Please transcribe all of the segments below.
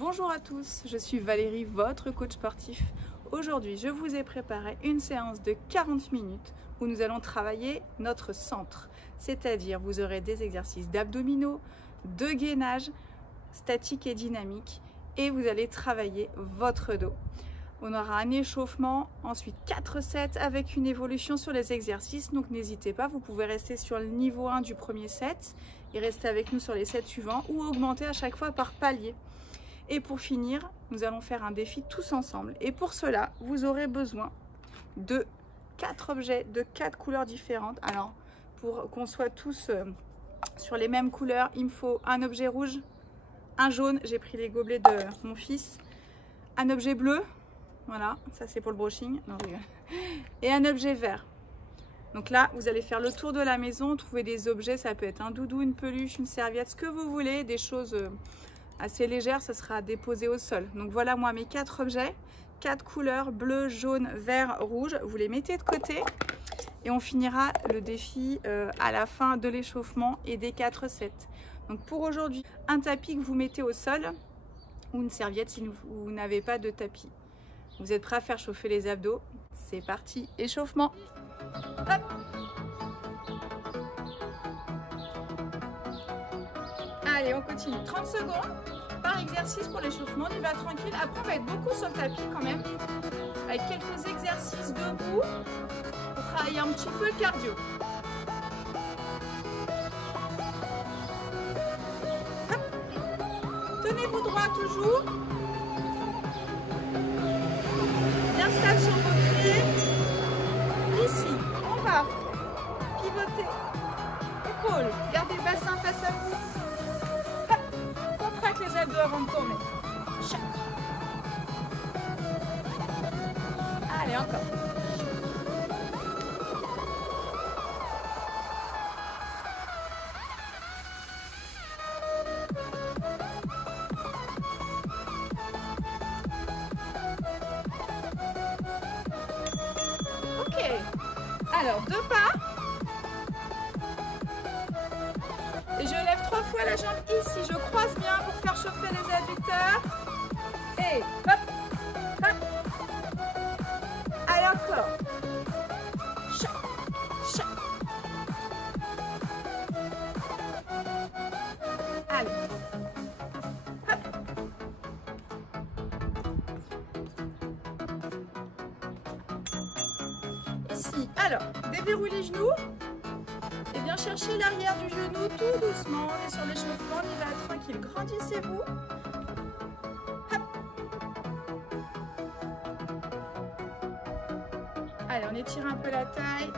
Bonjour à tous, je suis Valérie, votre coach sportif. Aujourd'hui, je vous ai préparé une séance de 40 minutes où nous allons travailler notre centre. C'est-à-dire, vous aurez des exercices d'abdominaux, de gainage, statique et dynamique, et vous allez travailler votre dos. On aura un échauffement, ensuite 4 sets avec une évolution sur les exercices. Donc n'hésitez pas, vous pouvez rester sur le niveau 1 du premier set et rester avec nous sur les sets suivants ou augmenter à chaque fois par palier. Et pour finir, nous allons faire un défi tous ensemble. Et pour cela, vous aurez besoin de 4 objets de 4 couleurs différentes. Alors, pour qu'on soit tous sur les mêmes couleurs, il me faut un objet rouge, un jaune, j'ai pris les gobelets de mon fils, un objet bleu, voilà, ça c'est pour le brushing, non, et un objet vert. Donc là, vous allez faire le tour de la maison, trouver des objets, ça peut être un doudou, une peluche, une serviette, ce que vous voulez, des choses assez légères, ça sera déposé au sol. Donc voilà moi mes 4 objets, 4 couleurs, bleu, jaune, vert, rouge, vous les mettez de côté et on finira le défi à la fin de l'échauffement et des 4 sets. Donc pour aujourd'hui, un tapis que vous mettez au sol ou une serviette si vous n'avez pas de tapis. Vous êtes prêts à faire chauffer les abdos? C'est parti, échauffement. Hop. Allez, on continue. 30 secondes par exercice pour l'échauffement. On y va tranquille. Après, on va être beaucoup sur le tapis quand même, avec quelques exercices debout pour travailler un petit peu le cardio. Hop. Tenez-vous droit toujours. Bien stable sur vos pieds. Ici, on va pivoter. Épaules. Gardez le bassin face à vous. Hop. Contracte les abdos avant de tourner. Allez, encore. Ok. Alors, 2 pas. Et je lève 3 fois la jambe ici. Je croise bien pour faire chauffer les adducteurs. Et hop, hop. Allez, encore. Chac, chac. Allez. Hop. Ici. Alors, déverrouillez les genoux. Et bien chercher l'arrière du genou tout doucement. On est sur l'échauffement, on y va tranquille. Grandissez-vous. Allez, on étire un peu la taille.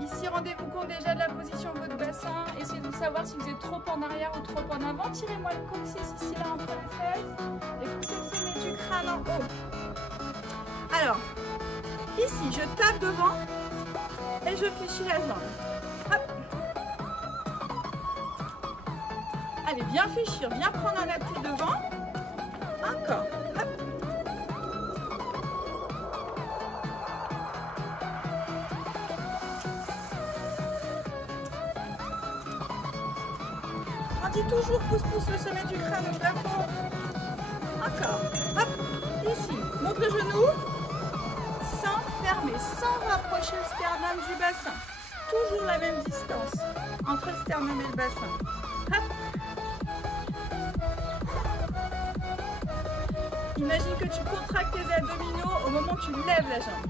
Ici, rendez-vous compte déjà de la position de votre bassin. Essayez de savoir si vous êtes trop en arrière ou trop en avant. Tirez-moi le coccyx ici, là, entre les fesses. Et poussez le sommet du crâne en haut. Alors, ici, je tape devant et je fléchis la jambe. Hop. Allez, bien fléchir, bien prendre un appui devant. Encore. Hop. Grandis toujours, pousse le sommet du crâne au plafond. Encore. Hop. Ici, monte le genou. Sans fermer, sans rapprocher le sternum du bassin. Toujours la même distance entre le sternum et le bassin. Hop. Imagine que tu contractes tes abdominaux au moment où tu lèves la jambe.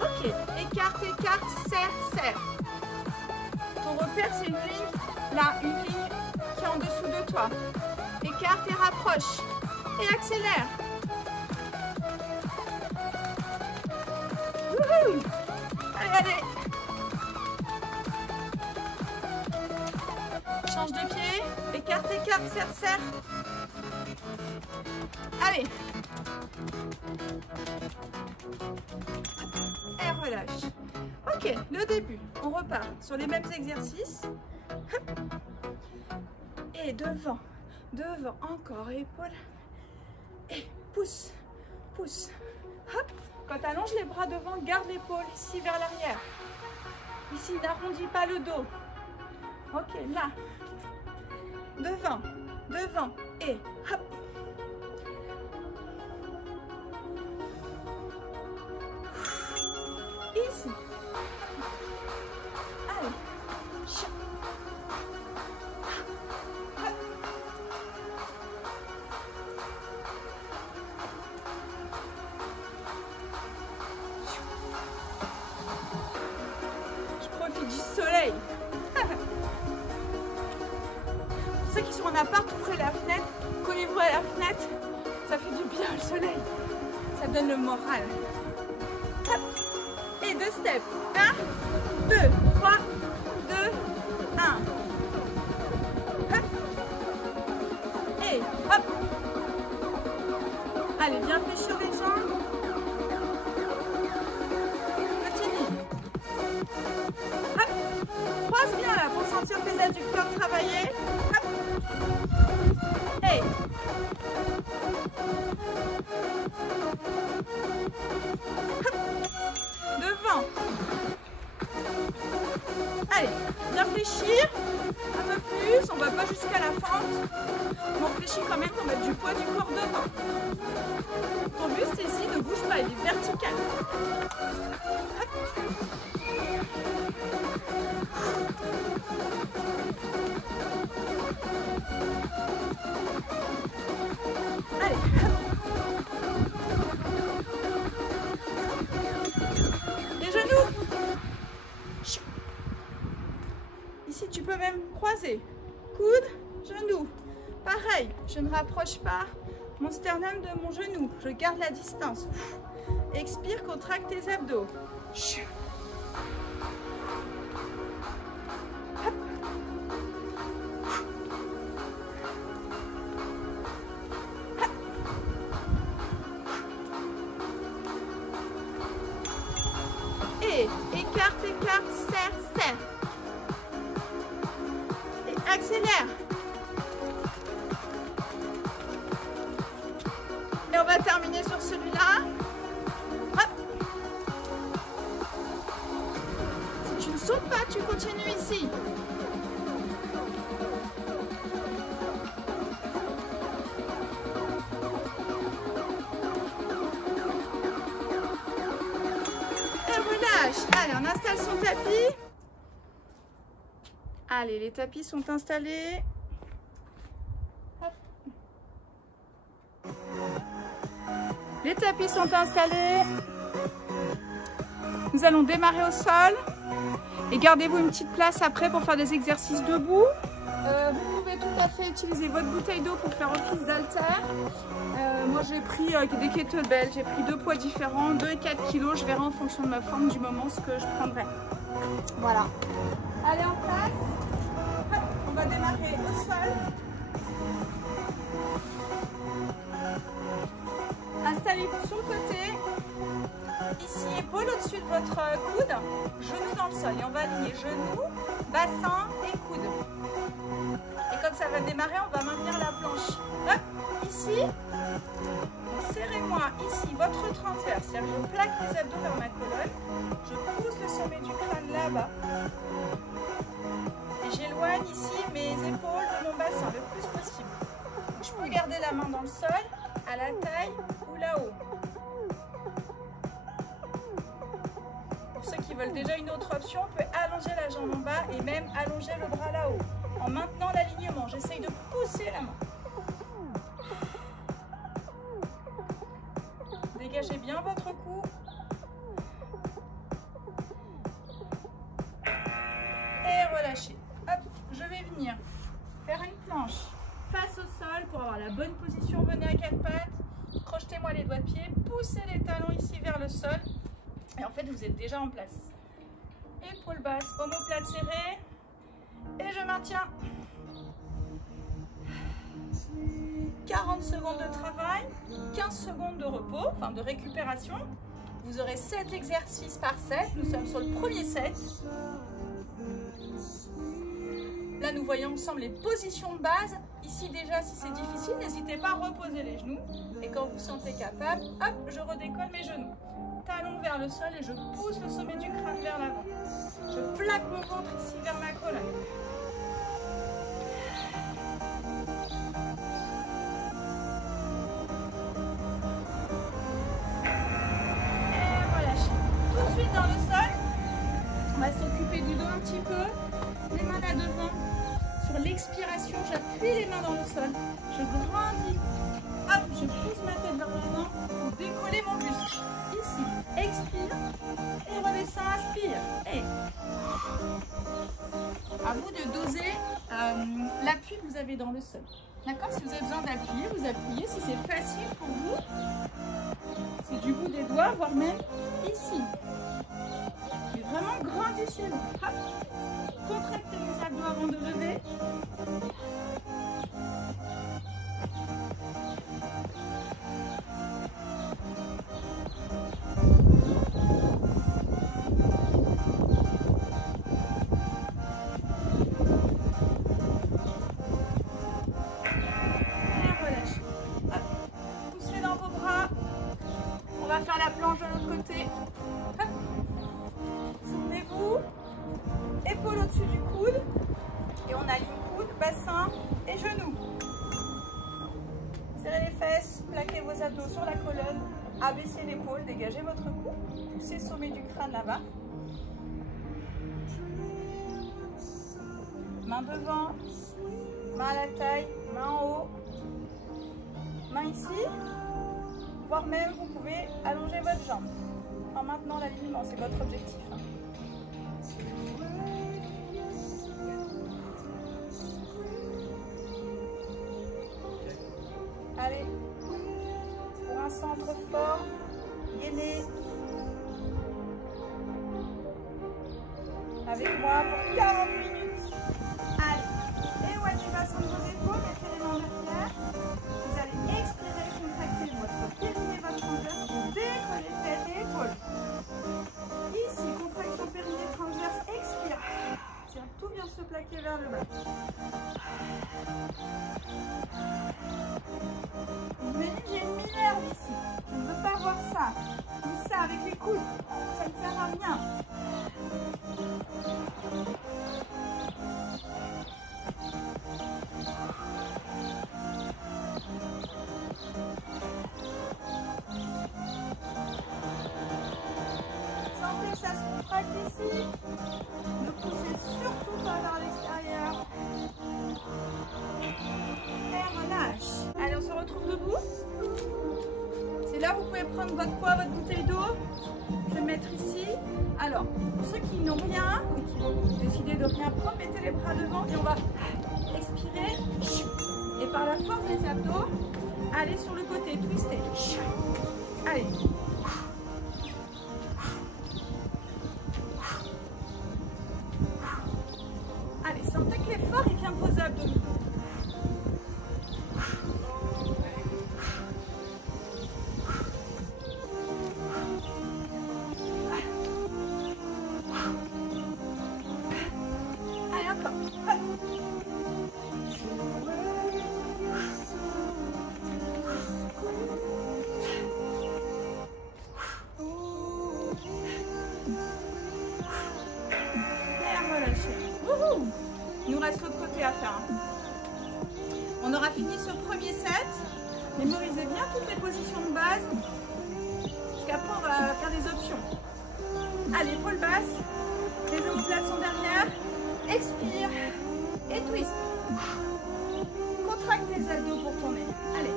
Ok, écarte, écarte, serre, serre. Ton repère, c'est une ligne, là, une ligne qui est en dessous de toi. Écarte et rapproche. Et accélère. Wouhou! Allez, allez. Change de pied. Écarte, écarte, serre, serre. Allez. Et relâche. Ok, le début. On repart sur les mêmes exercices. Hop. Et devant, devant, encore, épaule, Et pousse, pousse. Hop. Quand tu allonges les bras devant, garde l'épaule ici vers l'arrière. Ici, n'arrondis pas le dos. Ok, là. Devant, devant. Et hop. Ici. Allez. Je profite du soleil. Pour ceux qui sont en appart, ouvrez la fenêtre, collez-vous à la fenêtre. Ça fait du bien le soleil. Ça donne le moral. Hop. Et 2 steps. 1, 2, 3, 2, 1. Hop. Et hop. Allez, bien fléchir les jambes. Continue. Hop. Croise bien là pour sentir tes adducteurs travailler. Hop. Et devant. Allez, bien fléchir. Un peu plus. On ne va pas jusqu'à la fente. Mais on fléchit quand même pour mettre du poids du corps devant. Ton buste ici ne bouge pas, il est vertical. Hop. Allez. Les genoux. Ici, tu peux même croiser. Coude, genou. Pareil, je ne rapproche pas mon sternum de mon genou. Je garde la distance. Expire, contracte tes abdos. Hop. Hop. Et écarte, écarte, serre, serre. Et accélère. Et on va terminer sur celui-là. Hop. Si tu ne sautes pas, tu continues ici. Et relâche. Allez, on installe son tapis. Allez, les tapis sont installés. Les tapis sont installés. Nous allons démarrer au sol. Et gardez-vous une petite place après pour faire des exercices debout. Vous pouvez tout à fait utiliser votre bouteille d'eau pour faire office d'haltère. Moi j'ai pris des kettlebells, j'ai pris 2 poids différents, 2 et 4 kg. Je verrai en fonction de ma forme du moment ce que je prendrai. Voilà. Allez, en place. Hop, on va démarrer au sol. Installez-vous sur le côté. Ici, épaule au-dessus de votre coude, genou dans le sol. Et on va aligner genou, bassin et coude. Et quand ça va démarrer, on va maintenir la planche. Hop, ici, serrez-moi ici votre transverse. C'est-à-dire que je plaque les abdos vers ma colonne. Je pousse le sommet du crâne là-bas. Et j'éloigne ici mes épaules de mon bassin le plus possible. Je peux garder la main dans le sol, à la taille ou là-haut. Pour ceux qui veulent déjà une autre option, on peut allonger la jambe en bas et même allonger le bras là-haut. En maintenant l'alignement, j'essaye de pousser la main. Dégagez bien votre cou. Et relâchez. Hop, je vais venir faire une planche face au sol pour avoir la bonne position. Venez à 4 pattes. Crochetez-moi les doigts de pied. Poussez les talons ici vers le sol. Et en fait, vous êtes déjà en place. Épaule basse, omoplate serrée. Et je maintiens. 40 secondes de travail, 15 secondes de repos, enfin de récupération. Vous aurez 7 exercices par set. Nous sommes sur le premier set. Là, nous voyons ensemble les positions de base. Ici, déjà, si c'est difficile, n'hésitez pas à reposer les genoux. Et quand vous sentez capable, hop, je redécolle mes genoux. Talons vers le sol et je pousse le sommet du crâne vers l'avant. Je plaque mon ventre ici vers ma colonne. Et relâchez. Tout de suite dans le sol. On va s'occuper du dos un petit peu. Les mains là devant. Sur l'expiration, j'appuie les mains dans le sol. Je grandis. Hop, je pousse ma tête vers l'avant pour décoller mon buste. Ici, expire et redescend, inspire. Et à vous de doser l'appui que vous avez dans le sol. D'accord? Si vous avez besoin d'appuyer, vous appuyez. Si c'est facile pour vous, c'est du bout des doigts, voire même ici. Mais vraiment, grandissez-vous. Hop. Contractez les abdos avant de lever. Et relâchez. Hop. Poussez dans vos bras. On va faire la planche de l'autre côté. Hop. Souvenez-vous. Épaules au-dessus du coude. Et on aligne coude, bassin et genoux. Serrez les fesses, plaquez vos abdos sur la colonne. Abaissez l'épaule, dégagez votre cou. Poussez le sommet du crâne là-bas. Main devant, main à la taille, main en haut, main ici. Voire même, vous pouvez allonger votre jambe en maintenant l'alignement, c'est votre objectif. Allez, pour un centre fort, gainé. Avec moi pour 40 minutes. Allez, et ouais, du bassin de vos épaules, mettez les mains derrière. Vous allez expirer, contracter votre périnée, votre transverse pour décoller tête et épaules. Ici, contraction périnée, transverse, expire. Tiens, tout vient se plaquer vers le bas. Imaginez, j'ai une minerve ici. Je ne veux pas voir ça. Ni ça avec les coudes. Ça ne sert à rien. Sentez que ça se contracte ici. Ne poussez surtout pas vers l'extérieur. Et relâche. Allez, on se retrouve debout. C'est là où vous pouvez prendre votre poids, votre bouteille d'eau. Je vais le mettre ici. Alors, pour ceux qui n'ont rien ou qui vont décider de rien prendre, mettez les bras devant et on va expirer. Et par la force des abdos, allez sur le côté, twister. Allez. Allez, sentez que l'effort il vient de vos abdos. Allez, encore. Il nous reste l'autre côté à faire. On aura fini ce premier set. Mémorisez bien toutes les positions de base. Jusqu'après, on va faire des options. Allez, épaule basse. Les omoplates sont derrière. Expire. Et twist. Contracte les abdos pour tourner. Allez.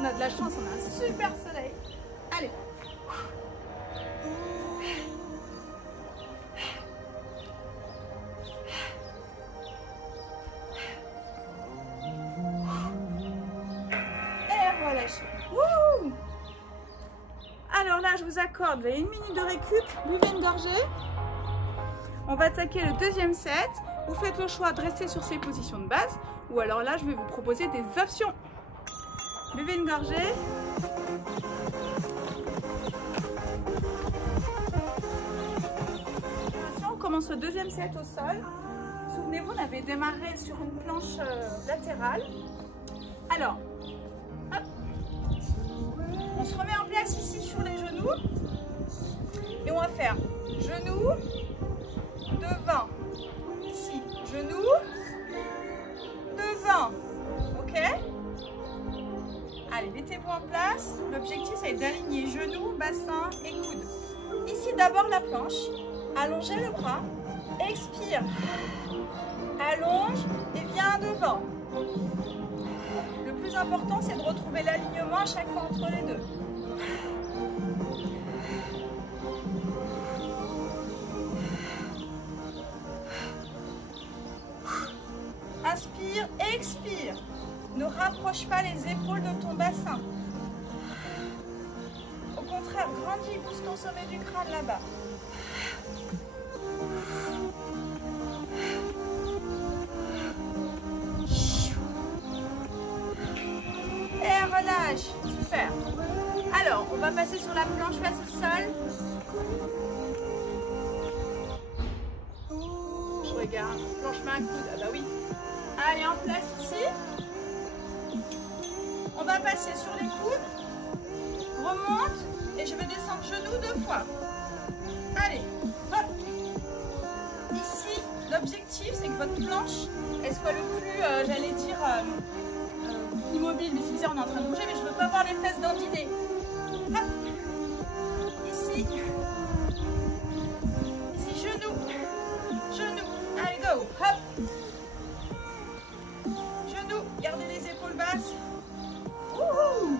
On a de la chance, on a un super soleil. Allez. Et relâchez. Wouh! Alors là, je vous accorde, vous avez 1 minute de récup, buvez une gorgée. On va attaquer le deuxième set. Vous faites le choix de rester sur ces positions de base ou alors là, je vais vous proposer des options. Buvez une gorgée. On commence le deuxième set au sol. Souvenez-vous, on avait démarré sur une planche latérale. Alors, hop, on se remet en place ici sur les genoux. Et on va faire genoux, devant. Ici, genoux, devant. Ok? Allez, mettez-vous en place. L'objectif, c'est d'aligner genoux, bassin et coude. Ici, d'abord la planche. Allongez le bras. Expire. Allonge et viens devant. Le plus important, c'est de retrouver l'alignement à chaque fois entre les deux. Inspire, expire. Ne rapproche pas les épaules de ton bassin. Au contraire, grandis, pousse ton sommet du crâne là-bas. Et relâche. Super. Alors, on va passer sur la planche face au sol. Je regarde. Planche main coude. Ah bah oui. Allez, en place ici. On va passer sur les coudes. Remonte. Et je vais descendre genoux 2 fois. Allez. Hop. Ici, l'objectif, c'est que votre planche, elle soit le plus, j'allais dire, immobile. Mais c'est bizarre, on est en train de bouger, mais je ne veux pas voir les fesses dandiner. Hop. Ici. Ici, genoux. Genoux. Allez, go. Hop. Genoux. Gardez les épaules basses. Wouhou.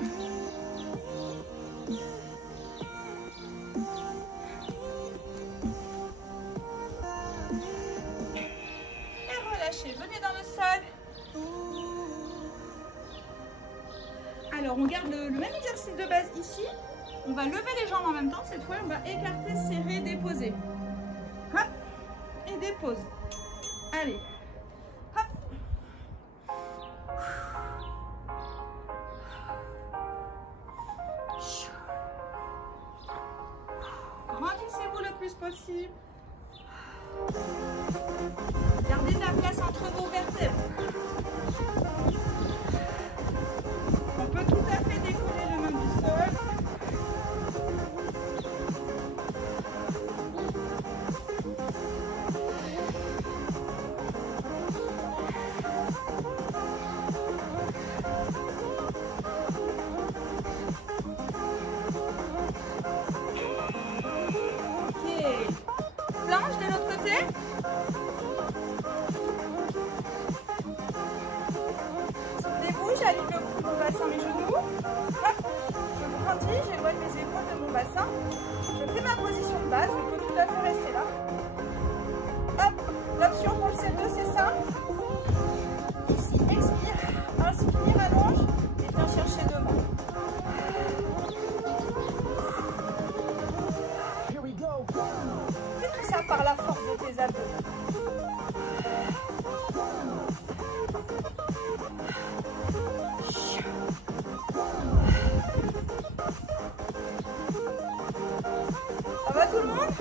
Et relâchez. Venez dans le sol. Alors, on garde le même exercice de base ici. On va lever les jambes en même temps. Cette fois, on va écarter, serrer, déposer. Hop. Et dépose. Allez. Hop. Grandissez-vous le plus possible. Gardez de la place entre vos vertèbres. On peut tout à fait décoller les mains du sol. Planche de l'autre côté. Souvenez-vous, j'aligne le cou de mon bassin, mes genoux. Hop, je grandis, j'éloigne mes épaules de mon bassin. Je fais ma position de base, je peux tout à fait rester là. Hop, l'option pour le C2, c'est ça. Ici, expire, inspire, allonge et viens chercher devant. Fais tout ça par la force de tes abdos. Ça va tout le monde?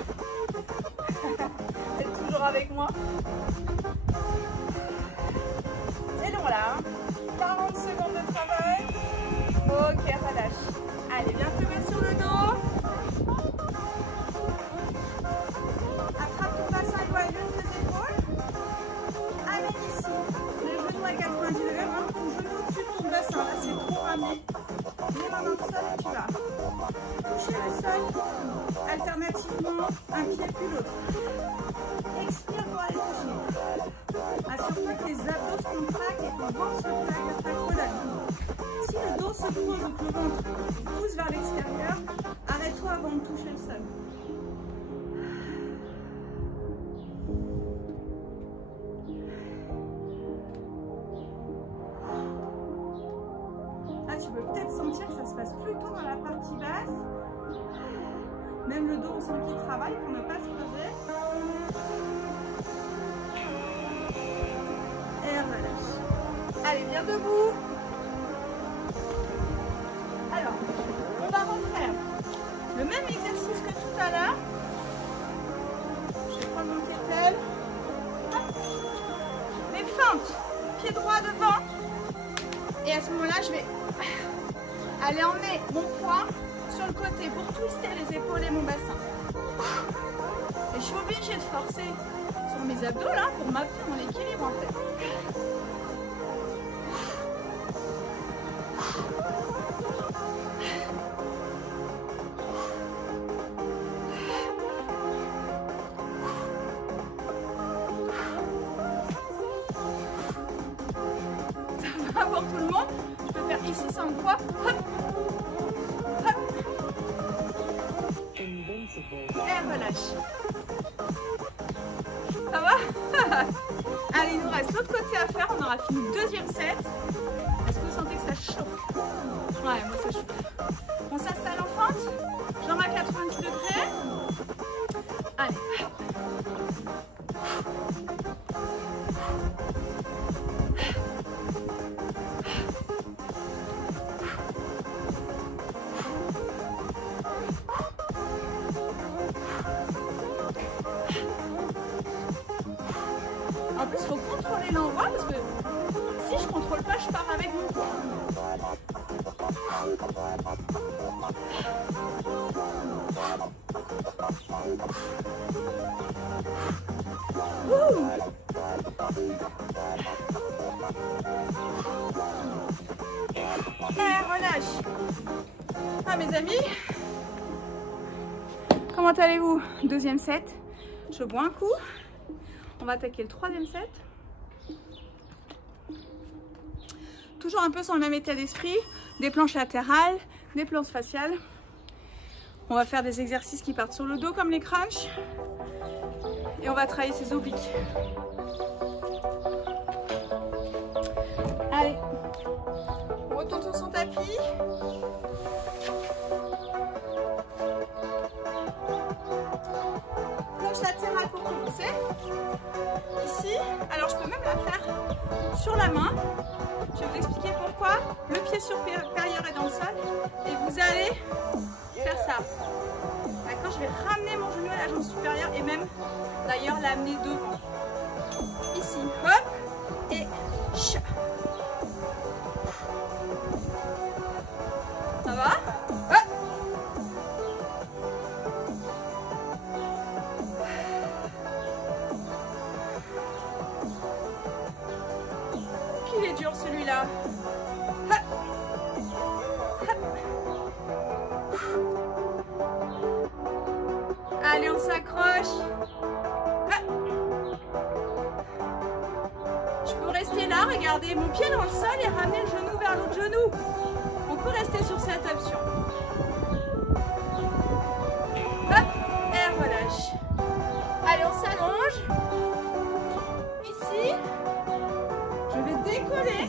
Vous êtes toujours avec moi? C'est long là, hein? 40 secondes de travail. Ok, relâche. Allez, viens te mettre sur le dos. Attrape ton bassin, éloigne tes épaules. Amène ici. Les genoux à 90 degrés. Vraiment ton genou au-dessus de ton bassin. Là, c'est trop ramené. Les mains dans le sol et tu vas toucher le sol. Alternativement, un pied puis l'autre. Expire pour aller toucher. Assure-toi que les abdos se contractent et que le ventre se plaque ta collade. Si le dos se pose ou que le ventre pousse vers l'extérieur, arrête-toi avant de toucher le sol. Là, tu peux peut-être sentir que ça se passe plutôt dans la partie basse. Même le dos, on sent qu'il travaille pour ne pas se creuser. Et relâche. Allez, viens debout. Alors, on va refaire le même exercice que tout à l'heure. Je vais prendre mon kettlebell. Les feintes, pied droit devant. Et à ce moment-là, je vais aller emmener mon poids sur le côté pour twister les épaules et mon bassin. Et je suis obligée de forcer sur mes abdos là pour maintenir mon équilibre en fait. Ça va pour tout le monde. Je peux faire ici sans le poids. Hop. Hop. Et relâche. Ça va? Allez, il nous reste l'autre côté à faire. On aura fini le deuxième set. Est-ce que vous sentez que ça chauffe? Ouais, moi ça chauffe. On s'installe en fente. Jambes à 90 degrés. Allez. En plus, il faut contrôler l'envoi parce que si je ne contrôle pas, je pars avec mon poids. Et relâche. Ah mes amis, comment allez-vous? Deuxième set. Je bois un coup. On va attaquer le troisième set. Toujours un peu sur le même état d'esprit. Des planches latérales, des planches faciales. On va faire des exercices qui partent sur le dos comme les crunchs. Et on va travailler ses obliques. Allez, on retourne sur son tapis. Planche latérale pour commencer. Ici, alors je peux même la faire sur la main. Je vais vous expliquer pourquoi. Le pied supérieur est dans le sol et vous allez faire ça. D'accord, je vais ramener mon genou à la jambe supérieure et même d'ailleurs l'amener devant. Ici, hop, et chat. Ça va? Hop. Qu'il est dur celui-là. Allez, on s'accroche. Je peux rester là, regardez mon pied dans le sol et ramener le genou vers l'autre genou. On peut rester sur cette option. Hop, et relâche. Allez, on s'allonge. Ici, je vais décoller,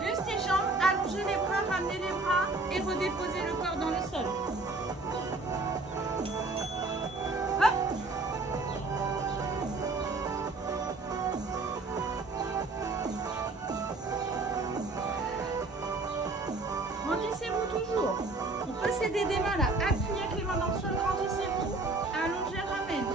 buste et jambes, allonger les bras, ramener les bras et redéposer le corps dans le sol. Hop. Grandissez-vous toujours. On peut s'aider des mains là. Appuyez avec les mains dans le sol, grandissez-vous. Allongez, ramène.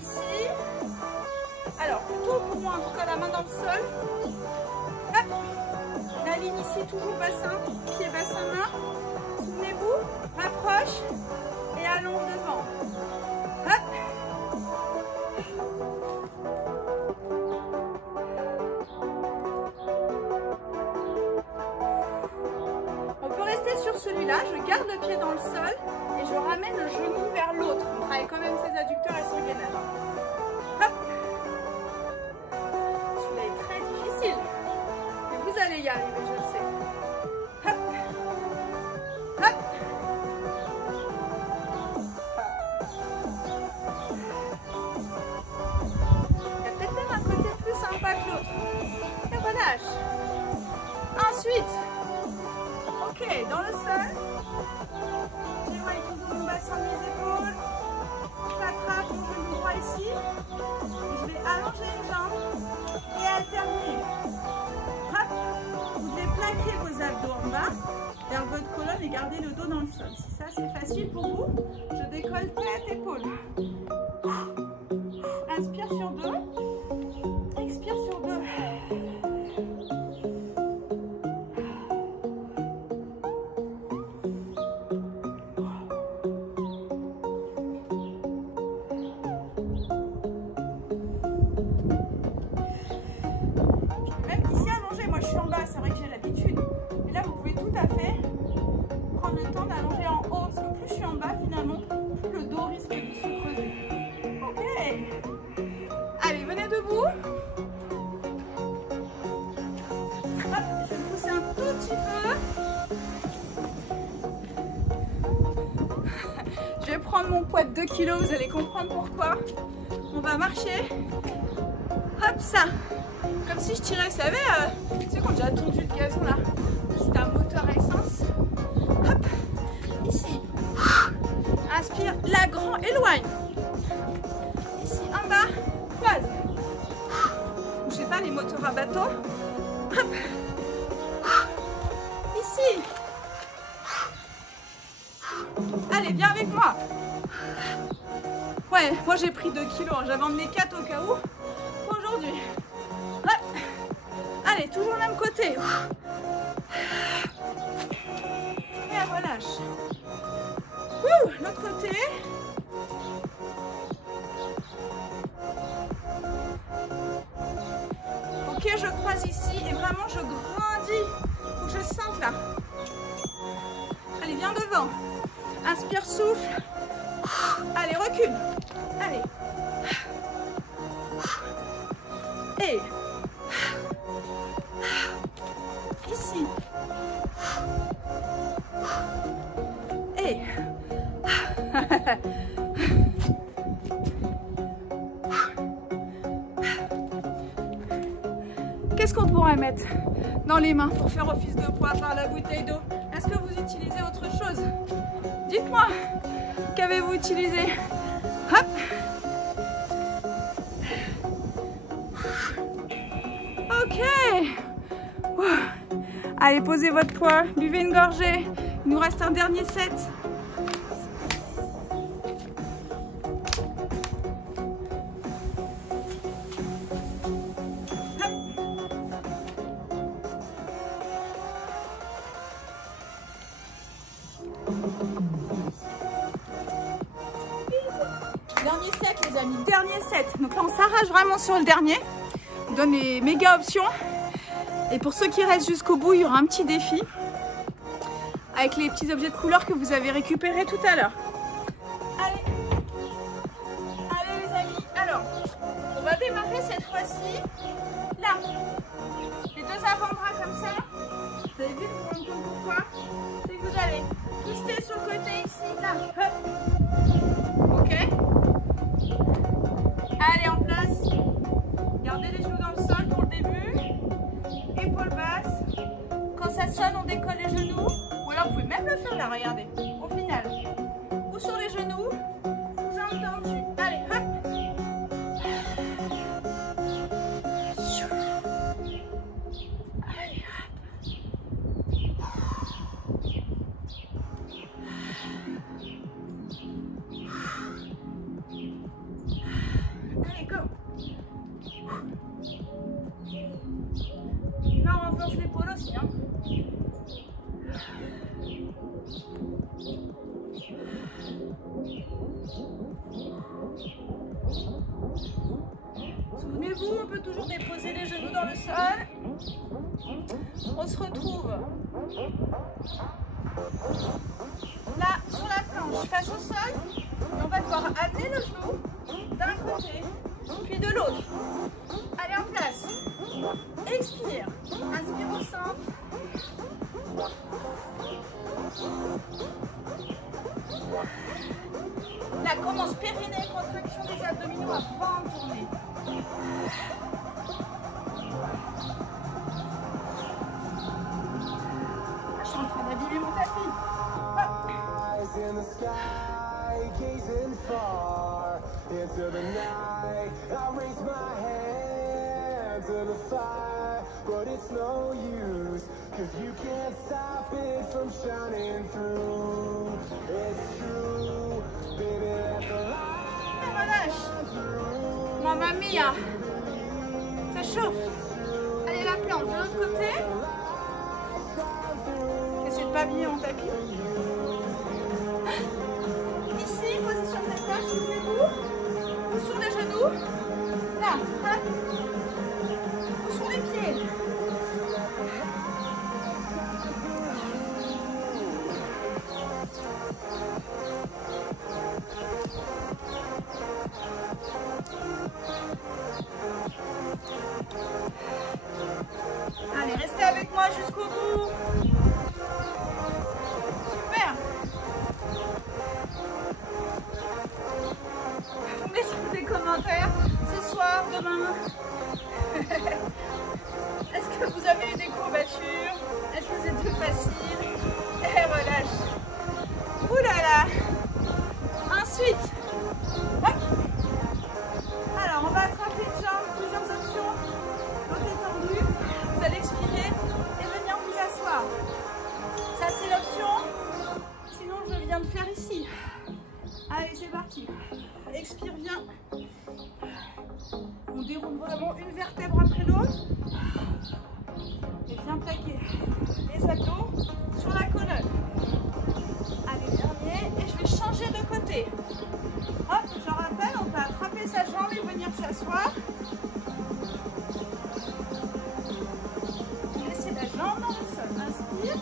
Ici. Alors, plutôt pour moi, en tout cas la main dans le sol. Hop. La ligne ici, toujours bassin, pied, bassin, main. Souvenez-vous, rapproche et allonge devant. Hop. On peut rester sur celui-là, je garde le pied dans le sol et je ramène le genou vers l'autre. On travaille quand même ses adducteurs et son gainage. Hop. Vite. Ok, dans le sol. J'éloigne toujours mon bassin de mes épaules. J'attrape mon genou droit ici. Je vais allonger les jambes et alterner. Hop. Vous devez plaquer vos abdos en bas vers votre colonne et garder le dos dans le sol. Si ça c'est facile pour vous, je décolle tête, épaule. Inspire sur 2. Expire sur 2. C'est vrai que j'ai l'habitude, mais là vous pouvez tout à fait prendre le temps d'allonger en haut parce que plus je suis en bas finalement, plus le dos risque de se creuser. Ok. Allez, venez debout. Hop, je vais me pousser un tout petit peu. Je vais prendre mon poids de 2 kg, vous allez comprendre pourquoi. On va marcher. Hop, ça. Comme si je tirais, vous savez, tu sais, quand j'ai attendu le gazon là, c'est un moteur à essence. Hop, ici. Inspire, la grand, éloigne. Ici, en bas, croise. Je sais pas, les moteurs à bateau. Hop. Ici. Allez, viens avec moi. Ouais, moi j'ai pris 2 kilos, j'avais emmené 4 au cas où. Aujourd'hui. Allez, toujours le même côté. Et relâche. L'autre côté. Ok, je croise ici et vraiment je grandis. Faut que je sente là. Allez, viens devant. Inspire, souffle. Allez, recule. Allez. Et ici. Et qu'est-ce qu'on pourrait mettre dans les mains pour faire office de poids par la bouteille d'eau? Est-ce que vous utilisez autre chose? Dites-moi, qu'avez-vous utilisé? Hop. Ok. Allez, posez votre poids, buvez une gorgée. Il nous reste un dernier set. Dernier set les amis, dernier set. Donc là on s'arrache vraiment sur le dernier. Je vous donne les méga options. Et pour ceux qui restent jusqu'au bout, il y aura un petit défi avec les petits objets de couleur que vous avez récupérés tout à l'heure. Allez, allez les amis. Alors, on va démarrer cette fois-ci là. Les deux avant-bras comme ça. Vous avez vu, vous rendez compte pourquoi? C'est que vous allez twister sur le côté ici, là. Ok. Allez, en place. Gardez les genoux dans le sol pour le début. Épaules basses. Quand ça sonne, on décolle les genoux. Ou alors, vous pouvez même le faire là, regardez. Au final. Ou sur les genoux, ou jambes tendues. Allez, hop. Allez, hop. Allez, go. Là, on renforce l'épaule aussi. Hein. Souvenez-vous, on peut toujours déposer les genoux dans le sol. On se retrouve là sur la planche, face au sol. Et on va devoir amener le genou d'un côté, puis de l'autre. Allez, en place. Expire. Inspire au centre. Là, commence périnée, contraction des abdominaux avant de tourner. bouger mon tapis. Hop. In the sky, gazing far into the night. I raise my hand to the fire, but it's no use, 'cause you can't stop it from shining through. It's true, baby, let the light Relâche. through. Mamma mia. Ça chauffe. Allez, la plante de l'autre côté. Essayez de pas abîmer mon tapis. Ici, position cette table, souvenez-vous. Ou sur les genoux. Là, hop. Ou sur les pieds. Allez, restez avec moi jusqu'au bout. Super. Laissez des commentaires ce soir, demain. Est-ce que vous avez eu des courbatures? Est-ce que c'était facile? Et relâche. Ouh là là. Ensuite, hop. Alors on va attraper une jambe, plusieurs options. L'autre est tendu. Vous allez expirer et venir vous asseoir. Ça c'est l'option. Sinon je viens de faire ici. Allez, c'est parti. Expire bien. On déroule vraiment une vertèbre après l'autre. Et bien plaquer les abdos sur la colonne. Allez, dernier. Et je vais changer de côté. Hop, je rappelle, on peut attraper sa jambe et venir s'asseoir. Laissez la jambe dans le sol. Inspire,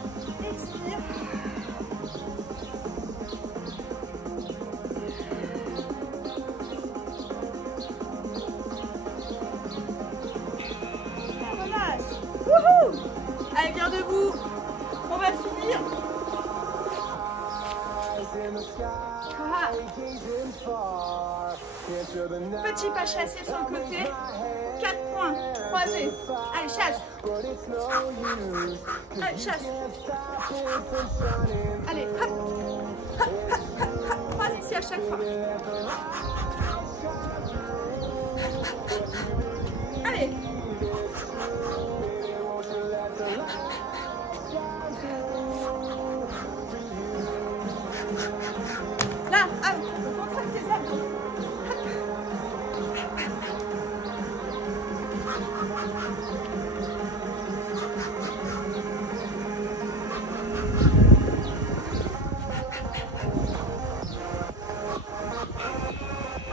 expire. Allez, bien debout. On va finir. Ah. Petit pas chassé sur le côté. 4 points croisés. Allez, chasse. Allez, chasse. Allez, hop. Hop, hop, hop, hop. Croise ici à chaque fois. Allez. Là, contracte tes abdos.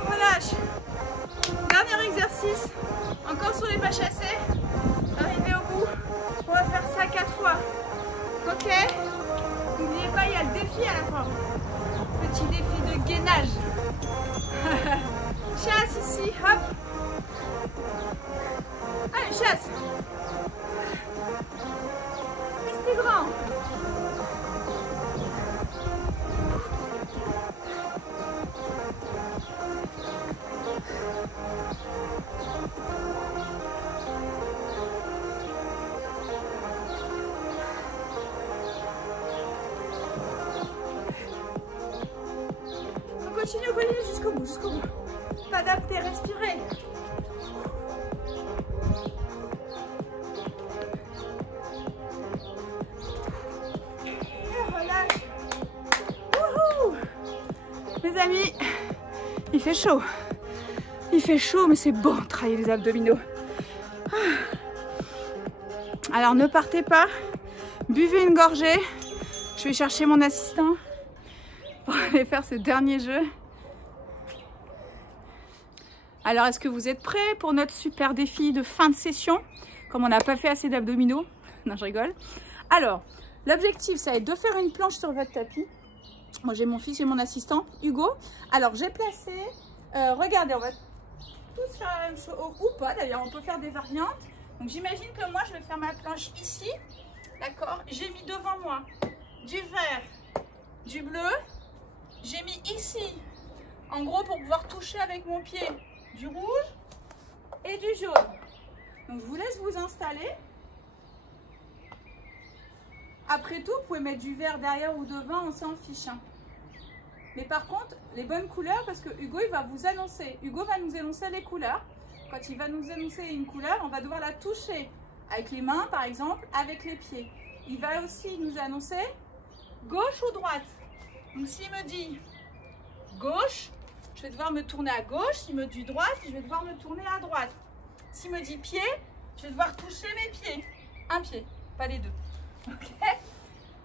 Relâche. Dernier exercice. Encore sur les pas chassés. Arrivez au bout. On va faire ça 4 fois. Ok? N'oubliez pas, il y a le défi à la fin. Petit défi de gainage. Chasse ici, hop. Allez, chasse. Restez grand. Continuez jusqu'au bout, jusqu'au bout. Pas d'apnée, respirez. Et relâche. Wouhou! Les amis, il fait chaud. Il fait chaud, mais c'est bon de travailler les abdominaux. Alors ne partez pas. Buvez une gorgée. Je vais chercher mon assistant pour aller faire ce dernier jeu. Alors, est-ce que vous êtes prêts pour notre super défi de fin de session? Comme on n'a pas fait assez d'abdominaux. Non, je rigole. Alors, l'objectif, ça va être de faire une planche sur votre tapis. Moi, j'ai mon fils, j'ai mon assistant, Hugo. Alors, j'ai placé... regardez, on va tous faire la même chose. Ou pas, d'ailleurs, on peut faire des variantes. Donc, j'imagine que moi, je vais faire ma planche ici. D'accord? J'ai mis devant moi du vert, du bleu. J'ai mis ici, en gros, pour pouvoir toucher avec mon pied, du rouge et du jaune. Donc, je vous laisse vous installer. Après tout, vous pouvez mettre du vert derrière ou devant, on s'en fiche. Hein. Mais par contre, les bonnes couleurs, parce que Hugo, il va vous annoncer. Hugo va nous annoncer les couleurs. Quand il va nous annoncer une couleur, on va devoir la toucher avec les mains, par exemple, avec les pieds. Il va aussi nous annoncer gauche ou droite. Donc s'il me dit gauche, je vais devoir me tourner à gauche. S'il me dit droite, je vais devoir me tourner à droite. S'il me dit pied, je vais devoir toucher mes pieds. Un pied, pas les deux. Ok.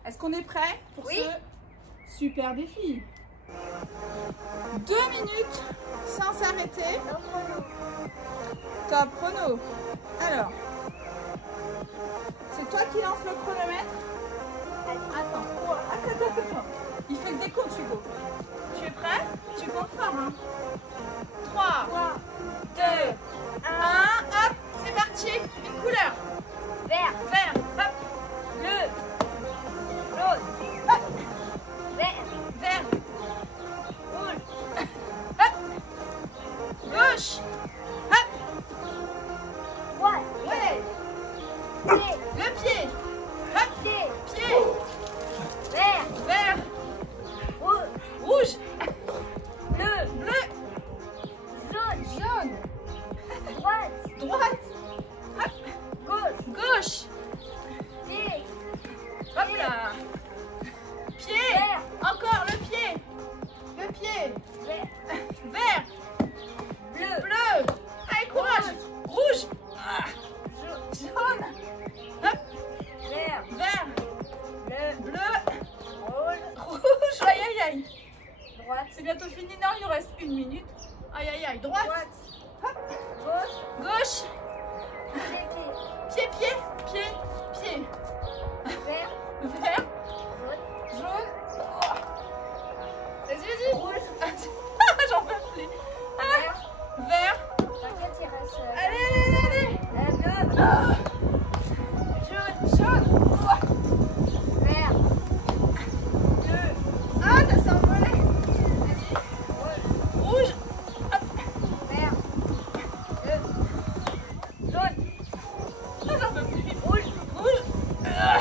Est-ce qu'on est prêt pour ce super défi? 2 minutes sans s'arrêter. Top chrono. Alors, c'est toi qui lance le chronomètre? Attends. Il fait le décompte, Hugo. Tu es prêt? Tu comptes fort, hein? 3, 2, 1, hop, c'est parti. Une couleur. Vert, Vert, hop. bleu, jaune, Hop. vert, Vert, rouge, hop. Gauche, hop. droite, Ouais. pied, Le pied, hop. pied, Pied, vert, vert, rouge, rouge, bleu, bleu, jaune, jaune, droite, droite, hop. gauche, Gauche, pied, hop là. Pied, vert, encore le pied. Le pied, vert, vert, bleu, bleu. Allez, courage. Rouge, ah, jaune, hop. vert, Vert, bleu, bleu, rouge, rouge. Aïe, aïe, aïe. droite, C'est bientôt fini. Non, il nous reste 1 minute. Aïe, aïe, aïe. Droite, droite, hop. gauche, Gauche, pied, pied, pied, pied. vert, Vert, jaune, jaune. Oh. Vas-y, vas-y. rouge, J'en peux plus. Ah. vert, Vert. t'inquiète, il reste Allez. bleu, Ah. Jaune. Oh. vert, Bleu. Ah, ça s'est envolé. Vas-y. Rouge. Hop. vert, bleu, jaune, Ah, j'en peux plus. Rouge. Rouge. Ah.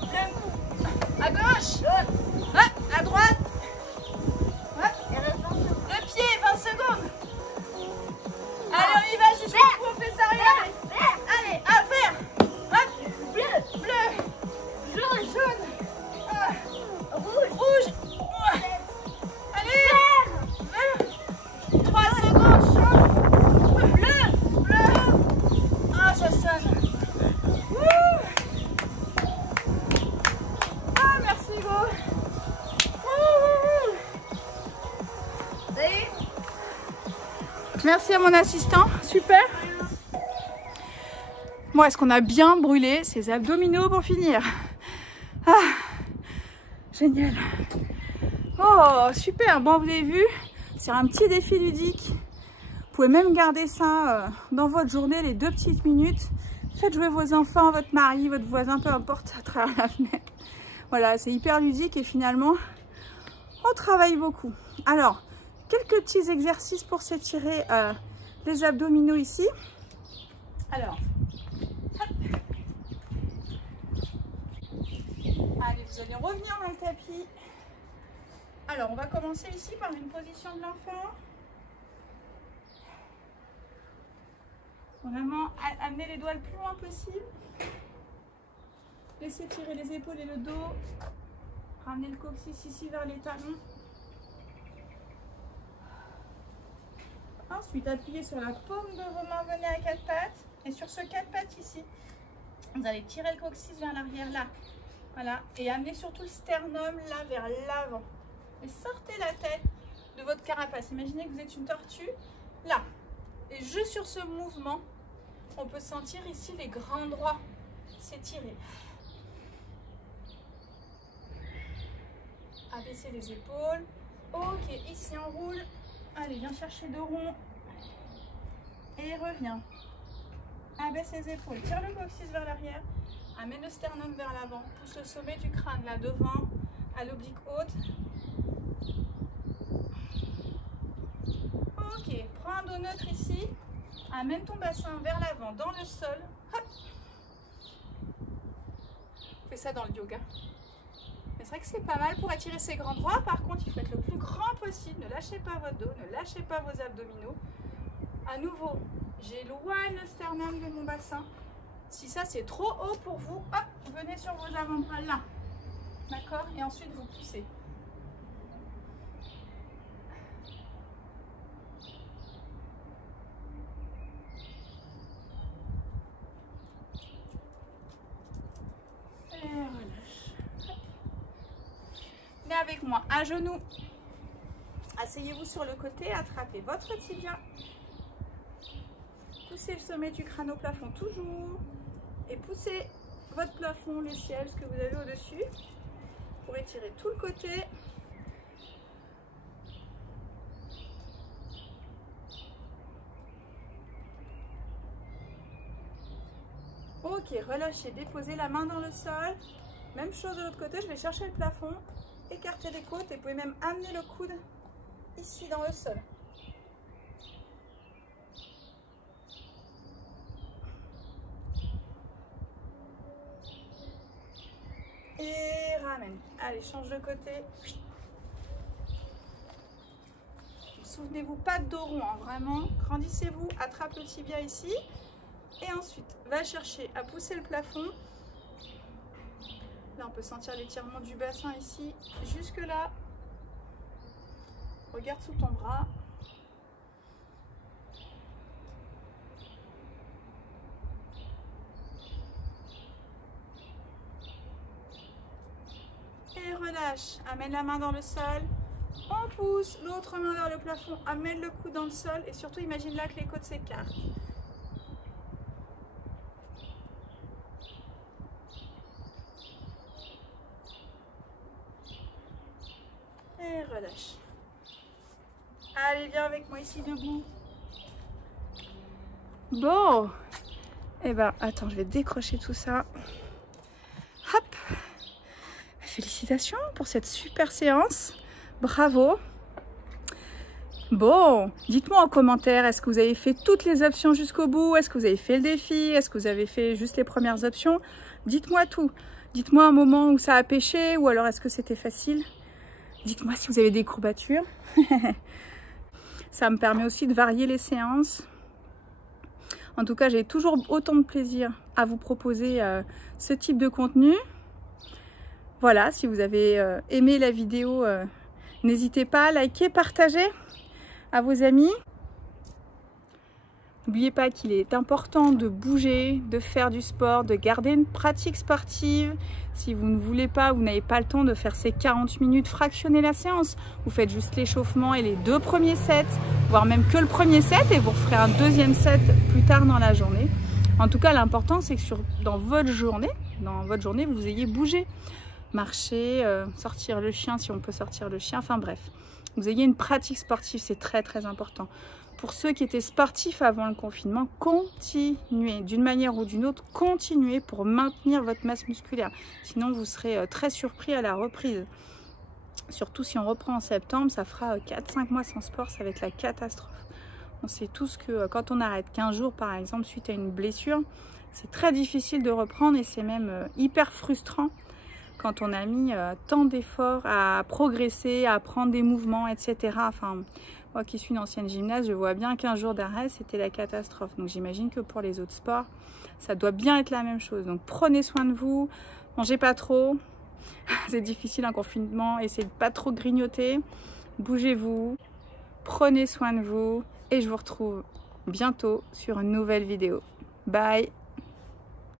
bleu, À gauche. jaune, Ah, à droite. Hop. il reste 20 secondes. Le pied, 20 secondes. Allez, on y va jusqu'au bout, on fait ça, regardez. Vert, Allez, à vert. Hop. bleu, Bleu. jaune, Jaune. Ah. rouge, Rouge. Ah. Allez. vert, Vert. 3 secondes. Jaune. bleu, Bleu. Ah, ça sonne. Wouh. Ah, merci, Hugo. Wouh. ça y est, Merci à mon assistant, super. Bon, est-ce qu'on a bien brûlé ces abdominaux pour finir? Ah, génial. Oh, super. Bon, vous avez vu, c'est un petit défi ludique. Vous pouvez même garder ça dans votre journée, les 2 petites minutes. Faites jouer vos enfants, votre mari, votre voisin, peu importe, à travers la fenêtre. Voilà, c'est hyper ludique et finalement, on travaille beaucoup. Alors, quelques petits exercices pour s'étirer les abdominaux ici. Alors, hop. Allez, vous allez revenir dans le tapis. Alors, on va commencer ici par une position de l'enfant. Vraiment, amener les doigts le plus loin possible. Laissez tirer les épaules et le dos. Ramenez le coccyx ici vers les talons. Ensuite, appuyez sur la paume de vos mains, venez à 4 pattes. Et sur ce 4 pattes ici, vous allez tirer le coccyx vers l'arrière, là. Voilà. Et amenez surtout le sternum, là, vers l'avant. Et sortez la tête de votre carapace. Imaginez que vous êtes une tortue, là. Et juste sur ce mouvement, on peut sentir ici les grands droits s'étirer. Abaissez les épaules. Ok, ici on roule. Allez, viens chercher 2 ronds. Et reviens. Abaisse les épaules. Tire le coccyx vers l'arrière. Amène le sternum vers l'avant. Pousse le sommet du crâne là devant, à l'oblique haute. Ok, prends un dos neutre ici. Amène ton bassin vers l'avant dans le sol. Hop. fait ça dans le yoga. Mais c'est vrai que c'est pas mal pour étirer ses grands droits. Par contre, il faut être le plus grand possible. Ne lâchez pas votre dos, ne lâchez pas vos abdominaux. À nouveau, j'éloigne le sternum de mon bassin. Si ça c'est trop haut pour vous, hop, venez sur vos avant-bras là. D'accord? Et ensuite vous poussez. Et relâche. Venez avec moi, à genoux. Asseyez-vous sur le côté, attrapez votre tibia. Poussez le sommet du crâne au plafond toujours. Et poussez votre plafond, le ciel, ce que vous avez au-dessus. Pour étirer tout le côté. Ok, relâchez, déposez la main dans le sol. Même chose de l'autre côté, je vais chercher le plafond. Écartez les côtes et vous pouvez même amener le coude ici dans le sol. Et ramène. Allez, change de côté. Souvenez-vous pas de dos rond, hein, vraiment. Grandissez-vous, attrape le tibia ici. Et ensuite, va chercher à pousser le plafond. Là, on peut sentir l'étirement du bassin ici, jusque là. Regarde sous ton bras. Et relâche. Amène la main dans le sol. On pousse l'autre main vers le plafond. Amène le coude dans le sol. Et surtout, imagine là que les côtes s'écartent. Et relâche. Allez, viens avec moi ici debout. Bon. Eh ben, attends, je vais décrocher tout ça. Hop. Félicitations pour cette super séance. Bravo. Bon, dites-moi en commentaire, est-ce que vous avez fait toutes les options jusqu'au bout? Est-ce que vous avez fait le défi? Est-ce que vous avez fait juste les premières options? Dites-moi tout. Dites-moi un moment où ça a pêché ou alors est-ce que c'était facile? Dites-moi si vous avez des courbatures. Ça me permet aussi de varier les séances. En tout cas, j'ai toujours autant de plaisir à vous proposer ce type de contenu. Voilà, si vous avez aimé la vidéo, n'hésitez pas à liker, partager à vos amis. N'oubliez pas qu'il est important de bouger, de faire du sport, de garder une pratique sportive. Si vous ne voulez pas, vous n'avez pas le temps de faire ces 40 minutes, fractionnez la séance. Vous faites juste l'échauffement et les 2 premiers sets, voire même que le premier set, et vous referez un deuxième set plus tard dans la journée. En tout cas, l'important, c'est que dans votre journée, vous ayez bougé. Marcher, sortir le chien si on peut sortir le chien, enfin bref. Vous ayez une pratique sportive, c'est très très important. Pour ceux qui étaient sportifs avant le confinement, continuez d'une manière ou d'une autre, continuez pour maintenir votre masse musculaire. Sinon, vous serez très surpris à la reprise. Surtout si on reprend en septembre, ça fera 4-5 mois sans sport, ça va être la catastrophe. On sait tous que quand on arrête 15 jours par exemple suite à une blessure, c'est très difficile de reprendre et c'est même hyper frustrant quand on a mis tant d'efforts à progresser, à apprendre des mouvements, etc. Enfin, moi qui suis une ancienne gymnaste, je vois bien qu'un jour d'arrêt, c'était la catastrophe. Donc j'imagine que pour les autres sports, ça doit bien être la même chose. Donc prenez soin de vous, mangez pas trop. C'est difficile un confinement, essayez de pas trop grignoter. Bougez-vous, prenez soin de vous et je vous retrouve bientôt sur une nouvelle vidéo. Bye!